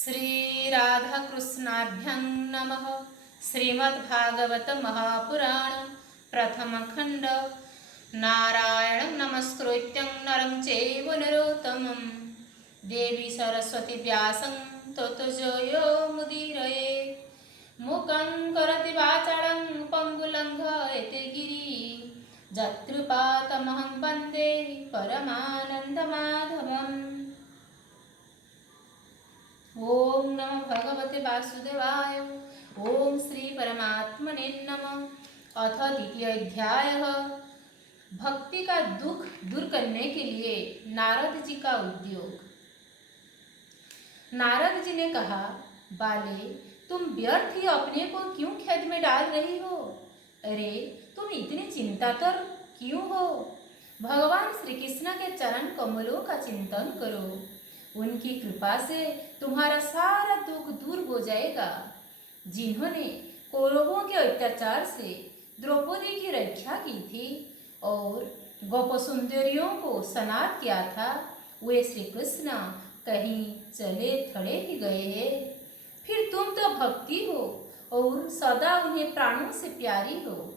श्री राधा कृष्णाभ्यं नमः। श्रीमद्भागवत महापुराण प्रथम खंड। नारायणं नमस्कृत्यं नरं चैव नरोत्तमं देवी सरस्वती व्यासं ततो जयो मुदीरयेत्। मूकं करोति वाचालं पङ्गुलङ्घयते गिरिं जत्कृपातमहं वन्दे परमानन्दमाधवम्। ओम नमो भगवते वासुदेवाय। ओम श्री परमात्मने नमः। अथ द्वितीय अध्याय। भक्ति का दुख दूर करने के लिए नारद जी का उद्योग। नारद जी ने कहा, बाले, तुम व्यर्थ ही अपने को क्यों खेद में डाल रही हो? अरे, तुम इतनी चिंतातुर क्यों हो? भगवान श्री कृष्ण के चरण कमलों का चिंतन करो। उनकी कृपा से तुम्हारा सारा दुख दूर हो जाएगा। जिन्होंने कौरवों के अत्याचार से द्रौपदी की रक्षा की थी और गोप सुंदरियों को स्नात किया था, वे श्री कृष्ण कहीं चले थड़े ही गए हैं। फिर तुम तो भक्ति हो और सदा उन्हें प्राणों से प्यारी हो।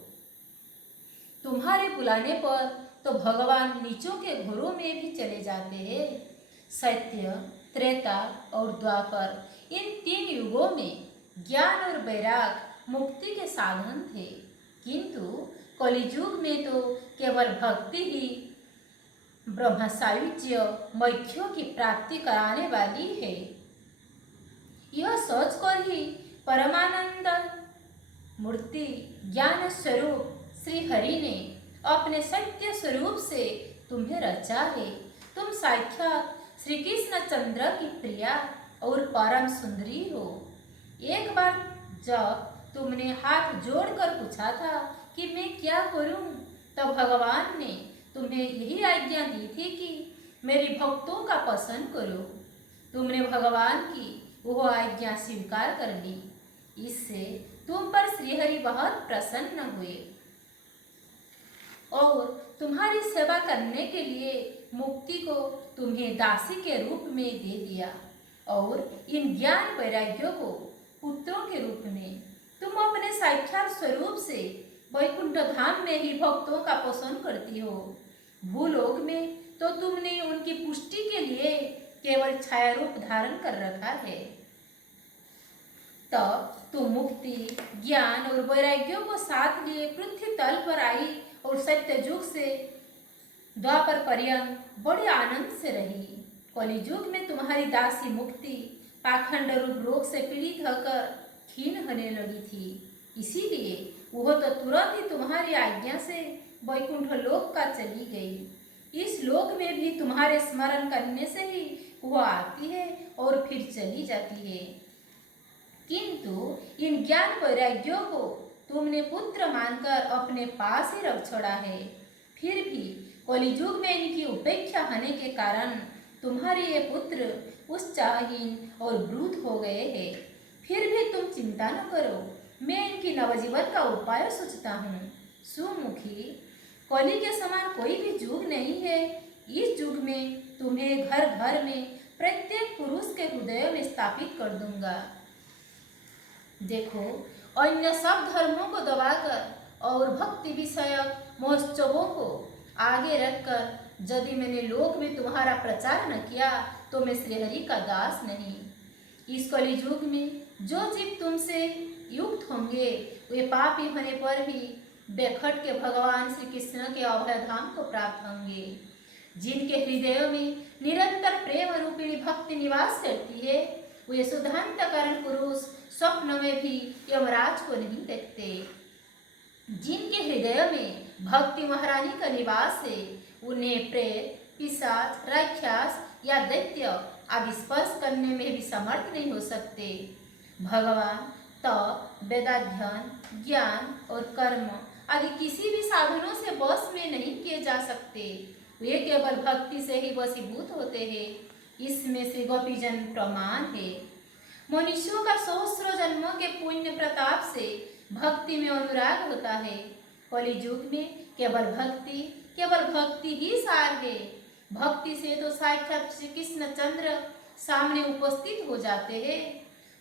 तुम्हारे बुलाने पर तो भगवान नीचों के घरों में भी चले जाते हैं। सत्य, त्रेता और द्वापर, इन तीन युगों में ज्ञान और वैराग मुक्ति के साधन थे, किंतु कलियुग में तो केवल भक्ति ही ब्रह्म सायुज्य मोक्षों की प्राप्ति कराने वाली है। यह सोचकर ही परमानंद मूर्ति ज्ञान स्वरूप श्री हरि ने अपने सत्य स्वरूप से तुम्हें रचा है। तुम साक्षात श्री कृष्ण चंद्र की प्रिया और परम सुंदरी हो। एक बार जब तुमने हाथ जोड़कर पूछा था कि मैं क्या करूं, तब भगवान ने तुम्हें यही आज्ञा दी थी कि मेरी भक्तों का पसंद करो। तुमने भगवान की वह आज्ञा स्वीकार कर ली। इससे तुम पर श्रीहरि बहुत प्रसन्न हुए और तुम्हारी सेवा करने के लिए मुक्ति को तुम्हें दासी के रूप में दे दिया और इन ज्ञान वैराग्यों को पुत्रों के रूप में। तुम अपने साक्षात स्वरूप से वैकुंठ धाम में ही भक्तों का पोषण करती हो। भूलोक में तो तुमने उनकी पुष्टि के लिए केवल छाया रूप धारण कर रखा है। तब तुम मुक्ति, ज्ञान और वैराग्यों को साथ लिए पृथ्वी तल पर आई और सत्य युग से द्वापर पर्यंत बड़े आनंद से रही। कलियुग में तुम्हारी दासी मुक्ति पाखंड रूप रोग से पीड़ित होकर क्षीण होने लगी थी। इसीलिए वह तो तुरंत ही तुम्हारी आज्ञा से वैकुंठ लोक का चली गई। इस लोक में भी तुम्हारे स्मरण करने से ही वह आती है और फिर चली जाती है। किंतु इन ज्ञान वैराग्यों को तुमने पुत्र मानकर अपने पास ही रख छोड़ा है। फिर भी कलियुग में इनकी उपेक्षा होने के कारण तुम्हारे ये पुत्र उत्साहहीन और वृद्ध हो गए हैं। फिर भी तुम चिंता न करो, मैं इनकी नवजीवन का उपाय सोचता हूँ। सुमुखी, कलि के समान कोई भी युग नहीं है। इस युग में तुम्हें घर घर में प्रत्येक पुरुष के हृदय में स्थापित कर दूंगा। देखो, अन्य सब धर्मों को दबाकर और भक्ति विषयक महोत्सवों को आगे रखकर यदि मैंने लोक में तुम्हारा प्रचार न किया तो मैं श्रीहरि का दास नहीं। इस कलियुग में जो जीव तुमसे युक्त होंगे वे पापी होने पर भी बेखट के भगवान श्री कृष्ण के अभय धाम को प्राप्त होंगे। जिनके हृदयों में निरंतर प्रेम रूपिणी भक्ति निवास करती है, वे शुद्धांतकरण पुरुष स्वप्न में भी यमराज को नहीं देखते। जिनके हृदय में भक्ति महारानी का निवास है, उन्हें प्रेत, पिशाच, राक्षस या दैत्य आदि स्पर्श करने में भी समर्थ नहीं हो सकते। भगवान तप, वेदाध्ययन, ज्ञान और कर्म आदि किसी भी साधनों से वश में नहीं किए जा सकते। वे केवल भक्ति से ही वशीभूत होते हैं। इसमें श्री गोपीजन प्रमाण है। मनुष्यों का सहस्रों जन्मों के पुण्य प्रताप से भक्ति में अनुराग होता है। कलियुग में केवल भक्ति ही सार है। भक्ति से तो साक्षात श्री कृष्ण चंद्र सामने उपस्थित हो जाते हैं।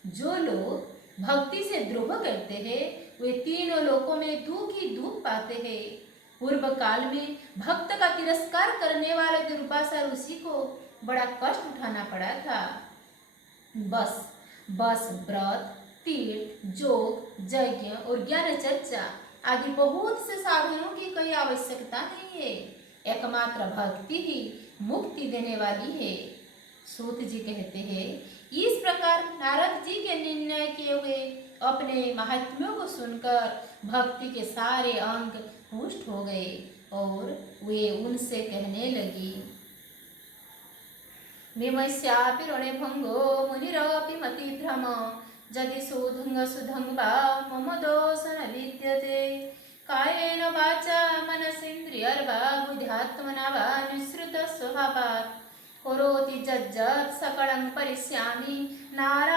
जो लोग भक्ति से द्रोह करते हैं वे तीनों लोकों में दुख ही दुख पाते हैं। पूर्व काल में भक्त का तिरस्कार करने वाले दुर्वासा ऋषि को बड़ा कष्ट उठाना पड़ा था। बस व्रत, तीर्थ, योग, यज्ञ और ज्ञान चर्चा आदि बहुत से साधनों की कोई आवश्यकता नहीं है। एकमात्र भक्ति ही मुक्ति देने वाली है। सूत जी कहते हैं, इस प्रकार नारद जी के निर्णय किए हुए अपने महात्म्यों को सुनकर भक्ति के सारे अंग पुष्ट हो गए और वे उनसे कहने लगी, विमस्यापि ऋणे भंगो मुनिरपि मतिभ्रम यदि सुधंग सुधंग वा मम दोष न विद्यते कायेन वाचा मनसेन्द्रियर्वा बुद्ध्यात्मना वा निःसृत स्वभावात् करोति यज्जत् सकलं करिष्यामि नारायणाख्यं